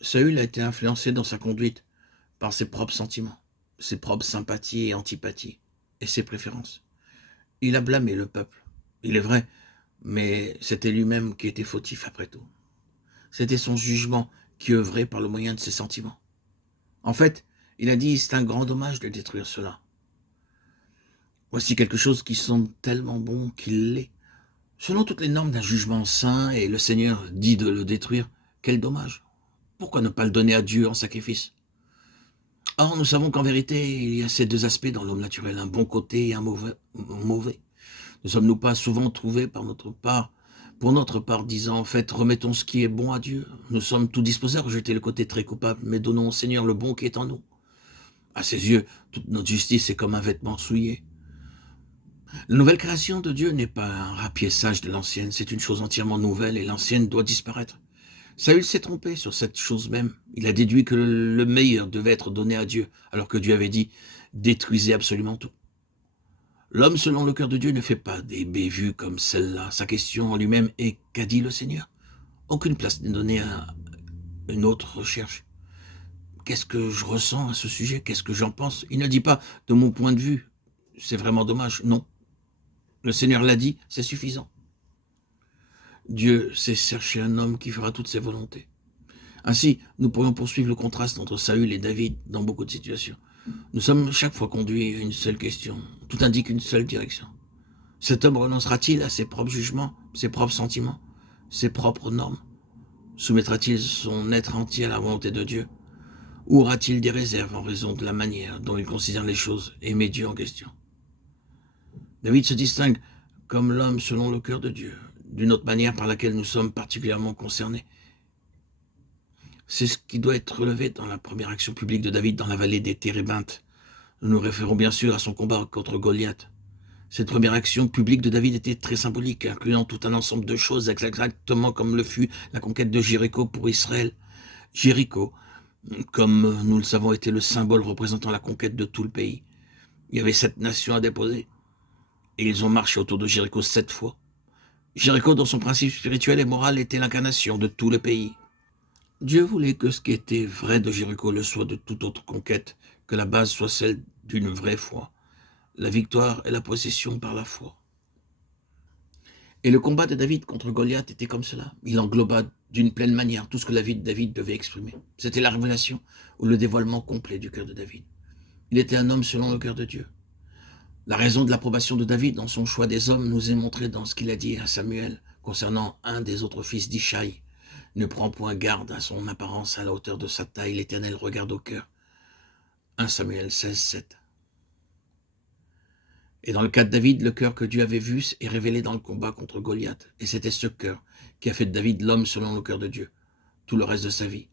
Saül a été influencé dans sa conduite par ses propres sentiments, ses propres sympathies et antipathies, et ses préférences. Il a blâmé le peuple, il est vrai, mais c'était lui-même qui était fautif après tout. C'était son jugement qui œuvrait par le moyen de ses sentiments. En fait, il a dit, c'est un grand dommage de détruire cela. Voici quelque chose qui semble tellement bon qu'il l'est. Selon toutes les normes d'un jugement saint, et le Seigneur dit de le détruire, quel dommage. Pourquoi ne pas le donner à Dieu en sacrifice? Or, nous savons qu'en vérité, il y a ces deux aspects dans l'homme naturel, un bon côté et un mauvais. Ne sommes-nous pas souvent trouvés pour notre part, disant, en fait, remettons ce qui est bon à Dieu. Nous sommes tout disposés à rejeter le côté très coupable, mais donnons au Seigneur le bon qui est en nous. À ses yeux, toute notre justice est comme un vêtement souillé. La nouvelle création de Dieu n'est pas un rapiessage de l'ancienne, c'est une chose entièrement nouvelle et l'ancienne doit disparaître. Saül s'est trompé sur cette chose même. Il a déduit que le meilleur devait être donné à Dieu, alors que Dieu avait dit « détruisez absolument tout ». L'homme selon le cœur de Dieu ne fait pas des bévues comme celle-là. Sa question en lui-même est « qu'a dit le Seigneur ?» Aucune place n'est donnée à une autre recherche. Qu'est-ce que je ressens à ce sujet? Qu'est-ce que j'en pense? Il ne dit pas « de mon point de vue ». C'est vraiment dommage. Non. Le Seigneur l'a dit, c'est suffisant. Dieu sait chercher un homme qui fera toutes ses volontés. Ainsi, nous pourrions poursuivre le contraste entre Saül et David dans beaucoup de situations. Nous sommes chaque fois conduits à une seule question. Tout indique une seule direction. Cet homme renoncera-t-il à ses propres jugements, ses propres sentiments, ses propres normes? Soumettra-t-il son être entier à la volonté de Dieu? Ou aura-t-il des réserves en raison de la manière dont il considère les choses et met Dieu en question? David se distingue comme l'homme selon le cœur de Dieu, d'une autre manière par laquelle nous sommes particulièrement concernés. C'est ce qui doit être relevé dans la première action publique de David dans la vallée des Térébintes. Nous nous référons bien sûr à son combat contre Goliath. Cette première action publique de David était très symbolique, incluant tout un ensemble de choses exactement comme le fut la conquête de Jéricho pour Israël. Jéricho, comme nous le savons, était le symbole représentant la conquête de tout le pays. Il y avait 7 nations à déposer, et ils ont marché autour de Jéricho 7 fois. Jéricho, dans son principe spirituel et moral, était l'incarnation de tout le pays. Dieu voulait que ce qui était vrai de Jéricho le soit de toute autre conquête, que la base soit celle d'une vraie foi. La victoire est la possession par la foi. Et le combat de David contre Goliath était comme cela. Il engloba d'une pleine manière tout ce que la vie de David devait exprimer. C'était la révélation ou le dévoilement complet du cœur de David. Il était un homme selon le cœur de Dieu. La raison de l'approbation de David dans son choix des hommes nous est montrée dans ce qu'il a dit à Samuel concernant un des autres fils d'Ishaï. Ne prends point garde à son apparence, à la hauteur de sa taille, l'Éternel regarde au cœur. 1 Samuel 16, 7. Et dans le cas de David, le cœur que Dieu avait vu est révélé dans le combat contre Goliath. Et c'était ce cœur qui a fait de David l'homme selon le cœur de Dieu, tout le reste de sa vie.